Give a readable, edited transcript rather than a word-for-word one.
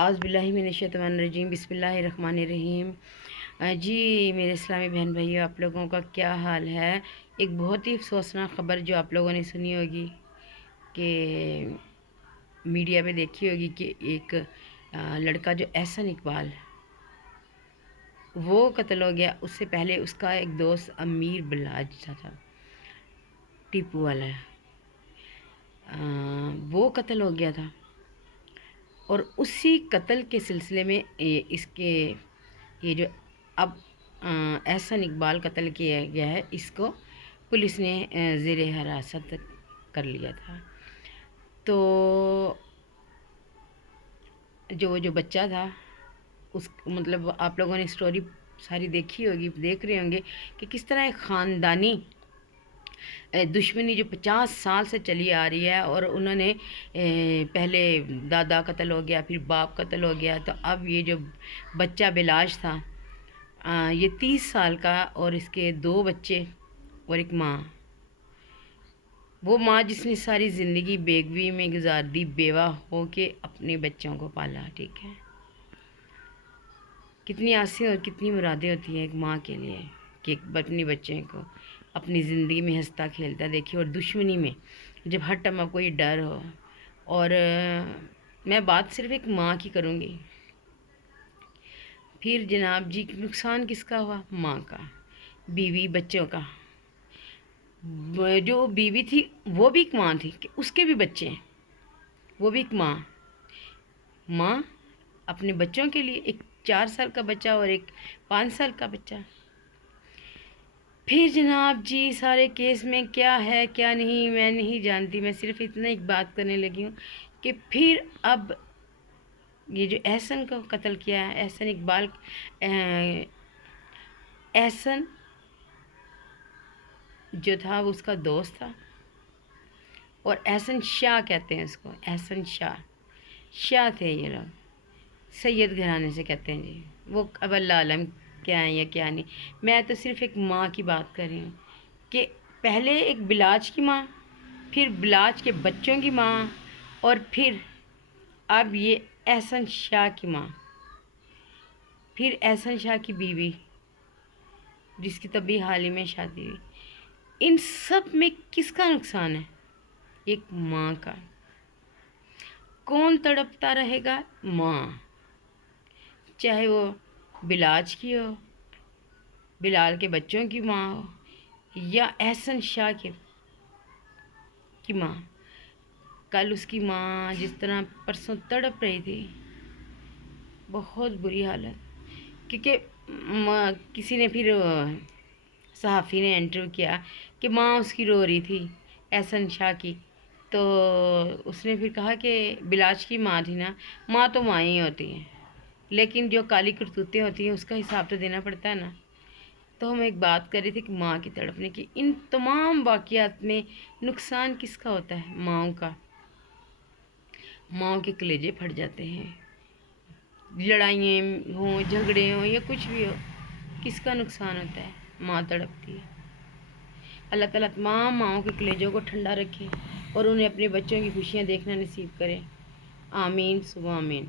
اعوذ باللہ من الشیطان الرجیم، بسم اللہ الرحمن الرحیم۔ جی میرے اسلامی بہن بھائیو، آپ لوگوں کا کیا حال ہے؟ ایک بہت ہی افسوسناک خبر جو آپ لوگوں نے سنی ہوگی کہ میڈیا پہ دیکھی ہوگی کہ ایک لڑکا جو احسن اقبال وہ قتل ہو گیا۔ اس سے پہلے اس کا ایک دوست امیر بلاج تھا، ٹیپو والا، وہ قتل ہو گیا تھا۔ اور اسی قتل کے سلسلے میں اس کے یہ جو اب احسن اقبال قتل کیا گیا ہے، اس کو پولیس نے زیر حراست کر لیا تھا۔ تو جو بچہ تھا، اس مطلب آپ لوگوں نے سٹوری ساری دیکھی ہوگی، دیکھ رہے ہوں گے کہ کس طرح ایک خاندانی دشمنی جو 50 سال سے چلی آ رہی ہے، اور انہوں نے پہلے دادا قتل ہو گیا، پھر باپ قتل ہو گیا، تو اب یہ جو بچہ بلاج تھا، یہ 30 سال کا، اور اس کے 2 بچے اور ایک ماں، وہ ماں جس نے ساری زندگی بیگوی میں گزار دی، بیوہ ہو کے اپنے بچوں کو پالا۔ ٹھیک ہے، کتنی آسیں اور کتنی مرادیں ہوتی ہیں ایک ماں کے لیے کہ اپنے بچے کو اپنی زندگی میں ہنستا کھیلتا دیکھے، اور دشمنی میں جب ہر ٹائم آپ کو یہ ڈر ہو۔ اور میں بات صرف ایک ماں کی کروں گی، پھر جناب جی نقصان کس کا ہوا؟ ماں کا، بیوی، بچوں کا۔ جو بیوی تھی وہ بھی ایک ماں تھی کہ اس کے بھی بچے ہیں، وہ بھی ایک ماں اپنے بچوں کے لیے، ایک 4 سال کا بچہ اور ایک 5 سال کا بچہ۔ پھر جناب جی سارے کیس میں کیا ہے کیا نہیں میں نہیں جانتی، میں صرف اتنا ایک بات کرنے لگی ہوں کہ پھر اب یہ جو احسن کو قتل کیا ہے، احسن اقبال، احسن جو تھا وہ اس کا دوست تھا، اور احسن شاہ کہتے ہیں اس کو، احسن شاہ تھے یہ لوگ، سید گھرانے سے کہتے ہیں جی۔ وہ اب اللہ عالم کیا ہیں یا کیا نہیں، میں تو صرف ایک ماں کی بات کر رہی ہوں کہ پہلے ایک بلاج کی ماں، پھر بلاج کے بچوں کی ماں، اور پھر اب یہ احسن شاہ کی ماں، پھر احسن شاہ کی بیوی جس کی طبی حال ہی میں شادی ہوئی۔ ان سب میں کس کا نقصان ہے؟ ایک ماں کا۔ کون تڑپتا رہے گا؟ ماں، چاہے وہ بلاج کی ہو، بلال کے بچوں کی ماں ہو، یا احسن شاہ کی ماں۔ کل اس کی ماں جس طرح پرسوں تڑپ رہی تھی، بہت بری حالت، کیونکہ کسی نے پھر صحافی نے انٹرویو کیا کہ ماں اس کی رو رہی تھی احسن شاہ کی، تو اس نے پھر کہا کہ بلاج کی ماں تھی نا، ماں تو ماں ہی ہوتی ہیں، لیکن جو کالی کرتوتیں ہوتی ہیں اس کا حساب تو دینا پڑتا ہے نا۔ تو ہم ایک بات کر رہے تھے کہ ماں کی تڑپنے کی۔ ان تمام واقعات میں نقصان کس کا ہوتا ہے؟ ماؤں کا۔ ماؤں کے کلیجے پھٹ جاتے ہیں، لڑائیاں ہوں، جھگڑے ہوں، یا کچھ بھی ہو، کس کا نقصان ہوتا ہے؟ ماں تڑپتی ہے۔ اللہ تعالیٰ تمام ماؤں کے کلیجوں کو ٹھنڈا رکھے اور انہیں اپنے بچوں کی خوشیاں دیکھنا نصیب کرے۔ آمین ثم آمین۔